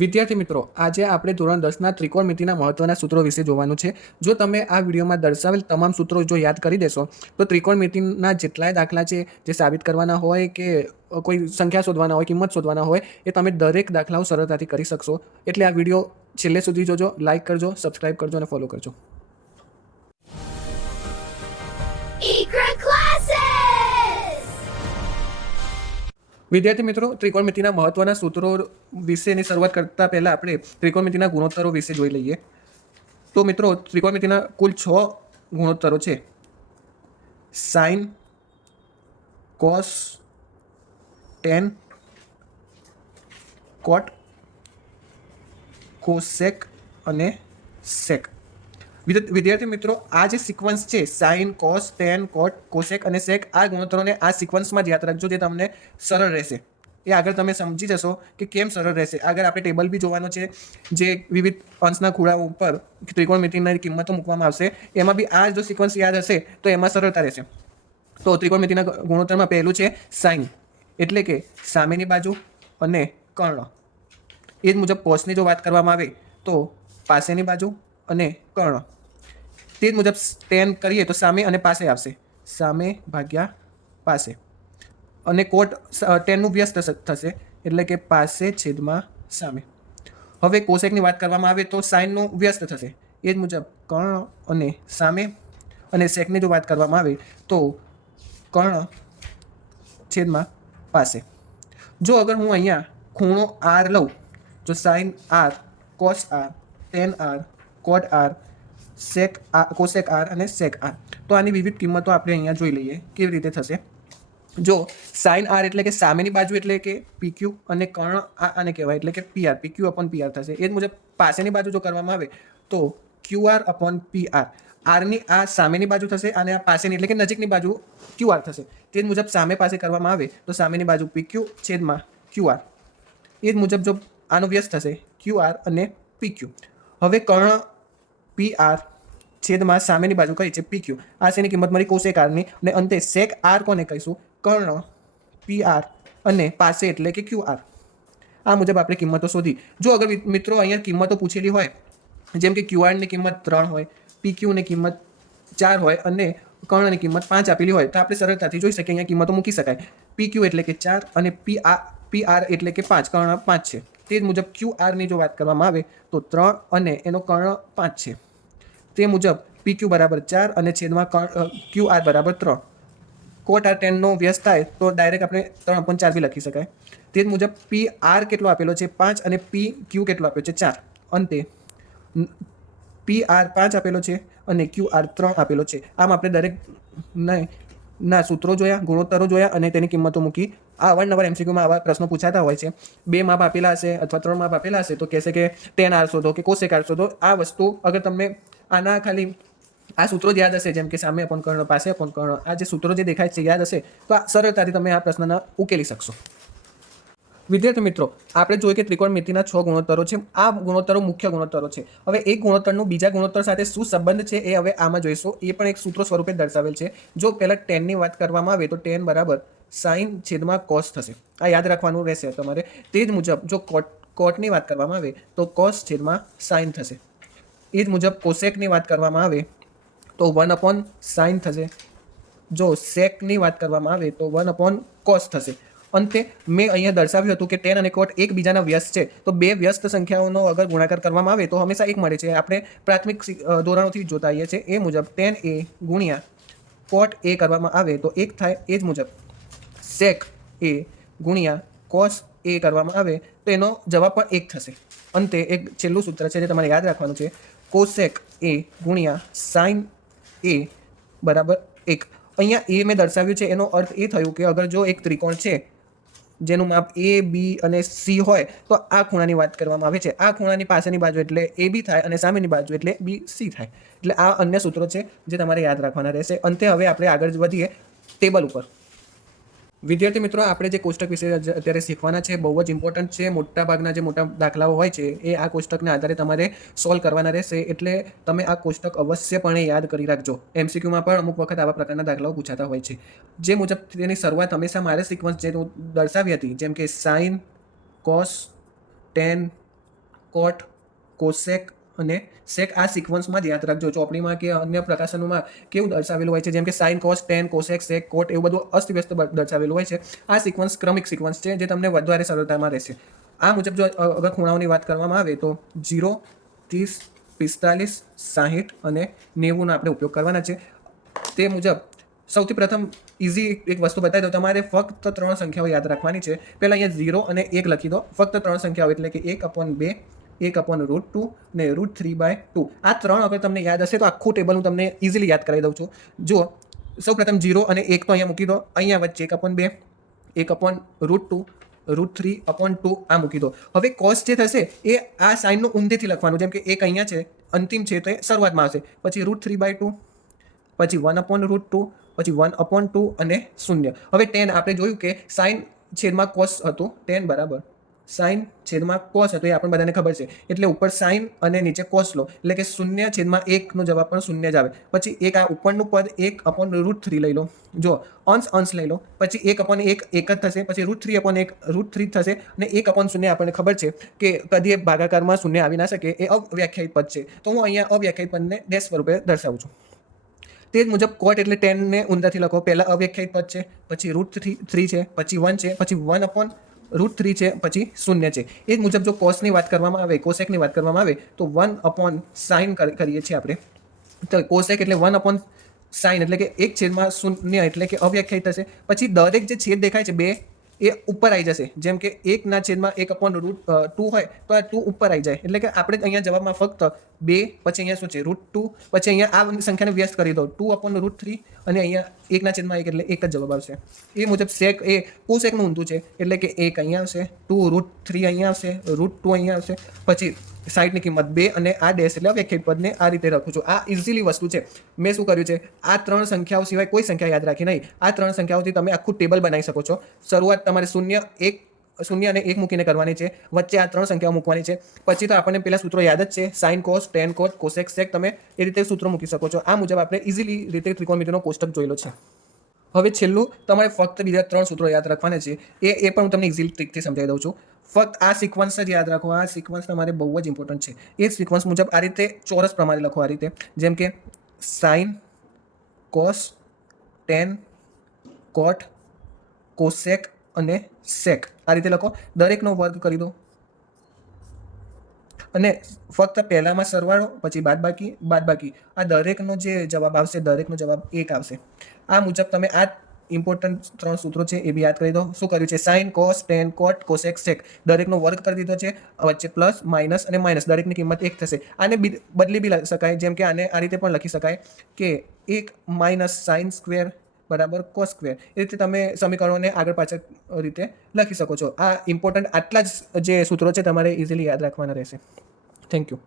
વિદ્યાર્થી મિત્રો, આજે આપણે ધોરણ દસના ત્રિકોણમિતિના મહત્વના સૂત્રો વિશે જોવાનું છે. જો તમે આ વિડીયોમાં દર્શાવેલ તમામ સૂત્રો જો યાદ કરી દેશો, તો ત્રિકોણમિતિના જેટલાય દાખલા છે, જે સાબિત કરવાના હોય કે કોઈ સંખ્યા શોધવાના હોય, કિંમત શોધવાના હોય, એ તમે દરેક દાખલાઓ સરળતાથી કરી શકશો. એટલે આ વીડિયો છેલ્લે સુધી જોજો લાઇક કરજો, સબસ્ક્રાઇબ કરજો અને ફોલો કરજો. વિદ્યાર્થી મિત્રો, ત્રિકોણમિતિના મહત્વના સૂત્રો વિશેની શરૂઆત કરતા પહેલાં આપણે ત્રિકોણમિતિના ગુણોત્તરો વિશે જોઈ લઈએ. તો મિત્રો, ત્રિકોણમિતિના કુલ છ ગુણોત્તરો છે. Sine cos, tan, cot, cosec અને સેક. વિદ્યાર્થી મિત્રો, આ જે સિક્વન્સ છે sine cos tan cot cosec અને સેક આ ગુણોત્તરોને આ સિક્વન્સમાં જ યાદ રાખજો જે તમને સરળ રહેશે. એ આગળ તમે સમજી જશો કે કેમ સરળ રહેશે. આગળ આપણે ટેબલ બી જોવાનો છે, જે વિવિધ અંશના ખૂણાઓ ઉપર ત્રિકોણમિતિની કિંમતો મૂકવામાં આવશે. એમાં બી આ જો સિક્વન્સ યાદ હશે, તો એમાં સરળતા રહેશે. તો ત્રિકોણમિતિના ગુણોત્તરમાં પહેલું છે સાઇન એટલે કે સામેની બાજુ અને કર્ણ. એ જ મુજબ કોસની જો વાત કરવામાં આવે, તો પાસેની બાજુ અને કર્ણ. તે મુજબ ટેન કરીએ તો સામે અને પાસે આવશે. સામે ભાગ્યા પાસે. અને કોટ ટેનનું વ્યસ્ત થશે. એટલે કે પાસે છેદમાં સામે. હવે કોશેકની વાત કરવામાં આવે તો સાઇનનું વ્યસ્ત થશે. એ જ મુજબ કર્ણ અને સામે અને શેકની જો વાત કરવામાં આવે તો કર્ણ છેદમાં પાસે. જો અગર હું અહીંયા ખૂણો આર લઉં, જો sine R cos R tan R cot R sec R cosec R અને સેક આર તો આની વિવિધ કિંમતો આપણે અહીંયા જોઈ લઈએ કેવી રીતે થશે. જો સાઇન આર એટલે કે સામેની બાજુ એટલે કે પીક્યુ અને કર્ણ આ આને કહેવાય એટલે કે પીઆર પીક્યુ અપોન પીઆર થશે. એ જ મુજબ પાસેની બાજુ જો કરવામાં આવે તો ક્યુઆર અપોન પીઆર આરની આ સામેની બાજુ થશે અને આ પાસેની એટલે કે નજીકની બાજુ ક્યુઆર થશે. તે જ મુજબ સામે પાસે કરવામાં આવે તો સામેની બાજુ પીક્યુ છેદમાં ક્યુઆર એ જ મુજબ જો આનો વ્યસ્ત થશે ક્યુઆર અને પીક્યુ હવે કર્ણ પી આર છેદમાં સામેની બાજુ કઈ છે પીક્યુ આ શેની કિંમત મળી? કોશેક આરની અને અંતે સેક આર કોને કહીશું? કર્ણ પી આર અને પાસે એટલે કે ક્યુ આર આ મુજબ આપણે કિંમતો શોધી. જો અગર મિત્રો અહીંયા કિંમતો પૂછેલી હોય, જેમ કે ક્યુઆરની કિંમત ત્રણ હોય પી ક્યુની કિંમત ચાર હોય અને કર્ણની કિંમત પાંચ આપેલી હોય, તો આપણે સરળતાથી જોઈ શકીએ, અહીંયા કિંમતો મૂકી શકાય. પીક્યુ એટલે કે ચાર અને પી આર પી આર એટલે કે પાંચ. કર્ણ પાંચ છે. તે જ મુજબ ક્યુ આરની જો વાત કરવામાં આવે તો ત્રણ અને એનો કર્ણ પાંચ છે. તે મુજબ પી ક્યુ બરાબર ચાર અને છેદમાં ક્યુ આર બરાબર ત્રણ. કોટ આર ટેનનો વ્યસ્ત થાય તો ડાયરેક્ટ આપણે ત્રણ અપન ચાર બી લખી શકાય. તે જ મુજબ પી આર કેટલો આપેલો છે? પાંચ અને પી ક્યુ કેટલો આપ્યો છે? ચાર. અંતે પી આર પાંચ આપેલો છે અને ક્યુ આર ત્રણ આપેલો છે. આમ આપણે દરેક ના સૂત્રો જોયા, ગુણોત્તરો જોયા અને તેની કિંમતો મૂકી આ અવારનવાર એમસીક્યુમાં આવા પ્રશ્નો પૂછાતા હોય છે. બે માપ આપેલા હશે અથવા ત્રણ માપ આપેલા હશે તો કહેશે કે ટેન આર શોધો કે કોસેક આર શોધો. આ વસ્તુ અગર તમને આના ખાલી આ સૂત્રો જ યાદ હશે, જેમ કે સામે અપન કર્ણ, પાસે અપન કર્ણ, આ જે સૂત્રો જે દેખાય છે યાદ હશે, તો આ સરળતાથી તમે આ પ્રશ્નના ઉકેલી શકશો. વિદ્યાર્થી મિત્રો, આપણે જોઈએ કે ત્રિકોણમિતિના છ ગુણોત્તરો છે. આ ગુણોત્તરો મુખ્ય ગુણોત્તરો છે. હવે એક ગુણોત્તરનું બીજા ગુણોત્તર સાથે શું સંબંધ છે એ હવે આમાં જોઈશું. એ પણ એક સૂત્રો સ્વરૂપે દર્શાવેલ છે. જો પહેલાં ટેનની વાત કરવામાં આવે તો ટેન બરાબર સાઇન છેદમાં કોસ થશે. આ યાદ રાખવાનું રહેશે તમારે. તે જ મુજબ જો કોટ કોટની વાત કરવામાં આવે તો કોસ છેદમાં સાઇન થશે. એ જ મુજબ કોસેકની વાત કરવામાં આવે તો વન અપોન સાઇન થશે. જો સેકની વાત કરવામાં આવે તો વન અપોન કોસ થશે. અંતે મેં અહીંયા દર્શાવ્યું હતું કે ટેન અને કોટ એકબીજાના વ્યસ્ત છે. તો બે વ્યસ્ત સંખ્યાઓનો અગર ગુણાકાર કરવામાં આવે તો હંમેશા એક મળે છે. આપણે પ્રાથમિક ધોરણોથી જોતા આવીએ છીએ. એ મુજબ ટેન એ ગુણ્યા કોટ એ કરવામાં આવે તો એક થાય એ જ મુજબ. સેક એ ગુણ્યા કોસ એ કરવામાં આવે તો એનો જવાબ પણ એક થશે. અંતે એક છેલ્લું સૂત્ર છે જે તમારે યાદ રાખવાનું છે. કોસેક એ ગુણ્યા સાઇન એ બરાબર એક. અહીંયા એ મેં દર્શાવ્યું છે, એનો અર્થ એ થયું કે અગર જો એક ત્રિકોણ છે, જેનું માપ એ બી અને સી હોય, તો આ ખૂણાની વાત કરવામાં આવે છે. આ ખૂણાની પાસેની બાજુ એટલે એ બી થાય અને સામેની બાજુ એટલે બી સી થાય. એટલે આ અન્ય સૂત્રો છે જે તમારે યાદ રાખવાના રહેશે. અંતે હવે આપણે આગળ વધીએ ટેબલ ઉપર. વિદ્યાર્થી મિત્રો, આપણે જે કોષ્ટક વિશે અત્યારે શીખવાના છે, બહુ જ ઇમ્પોર્ટન્ટ છે. મોટા ભાગના જે મોટા દાખલાઓ હોય છે, એ આ કોષ્ટકના આધારે તમારે સોલ્વ કરવાના રહેશે. એટલે તમે આ કોષ્ટક અવશ્યપણે યાદ કરી રાખજો. એમસીક્યુમાં પણ અમુક વખત આવા પ્રકારના દાખલાઓ પૂછાતા હોય છે. જે મુજબ તેની શરૂઆત હંમેશા મારે સિક્વન્સ જે દર્શાવી હતી, જેમ કે sine cos tan cot cosec અને સેક આ સિક્વન્સમાં જ યાદ રાખજો, ચોપડીમાં કે અન્ય પ્રકાશનોમાં કેવું દર્શાવેલું હોય છે, જેમ કે sine, cos, tan, cosec sec cot એવું બધું અસ્તવ્યસ્ત દર્શાવેલું હોય છે. આ સિક્વન્સ ક્રમિક સિક્વન્સ છે, જે તમને વધારે સરળતામાં રહેશે. આ મુજબ જો અગર ખૂણાઓની વાત કરવામાં આવે તો જીરો, ત્રીસ, પિસ્તાલીસ, સાહીઠ અને નેવુંનો આપણે ઉપયોગ કરવાના છે. તે મુજબ સૌથી પ્રથમ ઇઝી એક વસ્તુ બતાવી દો તમારે ફક્ત ત્રણ સંખ્યાઓ યાદ રાખવાની છે. પહેલાં અહીંયા ઝીરો અને એક લખી દો. ફક્ત ત્રણ સંખ્યાઓ એટલે કે એક અપોન બે એક અપોન રૂટ ટુ ને રૂટ થ્રી બાય ટુ આ ત્રણ અગર તમને યાદ હશે તો આખું ટેબલ હું તમને ઇઝીલી યાદ કરાવી દઉં છું. જો સૌ પ્રથમ ઝીરો અને એક તો અહીંયા મૂકી દો. અહીંયા વચ્ચે એક અપોન બે, એક upon root two root three upon two આ મૂકી દો. હવે કોસ જે થશે એ આ સાઇનનું ઊંધેથી લખવાનું, જેમ કે એક અહીંયા છે, અંતિમ છે તો એ શરૂઆતમાં આવશે. પછી રૂટ થ્રી બાય ટુ પછી વન અપોન રૂટ ટુ પછી વન અપોન ટુ અને શૂન્ય. હવે ટેન આપણે જોયું કે સાઇન છેદમાં કોસ હતું ટેન બરાબર. સાઇન છેદમાં કોસ હતો એ આપણને બધાને ખબર છે. એટલે ઉપર સાઇન અને નીચે કોસ લો. એટલે કે શૂન્ય છેદમાં એકનો જવાબ પણ શૂન્ય જ આવે. પછી એક આ ઉપરનું પદ એક અપોન રૂટ થ્રી લઈ લો. જો અંશ અંશ લઈ લો. પછી એક અપોન એક એક જ થશે. પછી રૂટ થ્રી અપોન એક રૂટ થ્રી થશે. અને એક અપોન શૂન્ય આપણને ખબર છે કે કદી ભાગાકારમાં શૂન્ય આવી ના શકે. એ અવ્યાખ્યાયિત પદ છે. તો હું અહીંયા અવ્યાખ્યાયિત પદને ડેશ સ્વરૂપે દર્શાવું છું. તે જ મુજબ કોટ એટલે ટેનને ઊંધાથી લખો. પહેલાં અવ્યાખ્યાયિત પદ છે. પછી રૂટ થ્રી થ્રી છે. પછી વન છે. પછી વન અપોન રૂટ થ્રી છે, પછી શૂન્ય છે. એ જ મુજબ જો કોસની વાત કરવામાં આવે કોસેકની વાત કરવામાં આવે, તો વન અપોન સાઇન કરીએ છીએ આપણે. તો કોસેક એટલે વન અપોન સાઇન એટલે કે એક છેદમાં શૂન્ય એટલે કે અવ્યાખ્યાયિત થશે. પછી દરેક જે છેદ દેખાય છે, બે એ ઉપર આવી જશે. જેમ કે એકના છેદમાં એક અપોન રૂટ ટુ હોય, તો આ ટુ ઉપર આવી જાય. એટલે કે આપણે અહીંયા જવાબમાં ફક્ત બે, પછી અહીંયા શું છે? રૂટ ટુ પછી અહીંયા આ સંખ્યાને વ્યસ્ત કરી દો ટુ અપોન રૂટ થ્રી અને અહીંયા એકના છેદમાં એક એટલે એક જ જવાબ આવશે. એ મુજબ સેક એ કોસેકનું ઊંધું છે. એટલે કે એક અહીંયા આવશે ટુ રૂટ થ્રી અહીંયા આવશે રૂટ ટુ અહીંયા આવશે, પછી સાઈડની કિંમત બે અને આ ડેશ એટલે વ્યાખ્યાયિત પદને આ રીતે રાખું છું. આ ઇઝીલી વસ્તુ છે. મેં શું કર્યું છે? આ ત્રણ સંખ્યાઓ સિવાય કોઈ સંખ્યા યાદ રાખી નહીં. આ ત્રણ સંખ્યાઓથી તમે આખું ટેબલ બનાવી શકો છો. શરૂઆત તમારે શૂન્ય એક, શૂન્ય અને એક મૂકીને કરવાની છે. વચ્ચે આ ત્રણ સંખ્યાઓ મૂકવાની છે. પછી તો આપણને પેલા સૂત્રો યાદ જ છે. Sine cos, tan cos, cosec sec તમે એ રીતે સૂત્રો મૂકી શકો છો. આ મુજબ આપણે ઇઝીલી રીતે ત્રિકોણમિતિનો કોષ્ટક જોયેલો છે. હવે છેલ્લું તમારે ફક્ત બીજા ત્રણ સૂત્રો યાદ રાખવાના છે. એ એ પણ હું તમને ઇઝીલી ટ્રીકથી સમજાવી દઉં છું. ફક્ત આ સિક્વન્સ જ યાદ રાખો, આ સિક્વન્સ તમારે બહુ જ ઇમ્પોર્ટન્ટ છે. એ સિક્વન્સ મુજબ આ રીતે ચોરસ પ્રમાણે લખો આ રીતે. જેમ કે sine cos tan cot cosec અને સેક આ રીતે લખો. દરેકનો વર્ગ કરી દો. અને ફક્ત પહેલામાં સરવાળો, પછી બાદબાકી બાદબાકી. આ દરેકનો જે જવાબ આવશે, દરેકનો જવાબ એક આવશે. આ મુજબ તમે આ ઇમ્પોર્ટન્ટ ત્રણ સૂત્રો છે એ બી યાદ કરી દો. શું કર્યું છે? Sine cos tan cot cosec sec દરેકનો વર્ગ કરી દીધો છે. વચ્ચે પ્લસ માઇનસ અને માઇનસ દરેકની કિંમત એક થશે. આને બદલી બી શકાય. જેમ કે આને આ રીતે પણ લખી શકાય કે એક માઇનસ સાઇન સ્ક્વેર બરાબર કોસ સ્ક્વેર એ રીતે તમે સમીકરણોને આગળ પાછળ રીતે લખી શકો છો. આ ઇમ્પોર્ટન્ટ આટલા જ જે સૂત્રો છે તમારે ઇઝીલી યાદ રાખવાના રહેશે. Thank you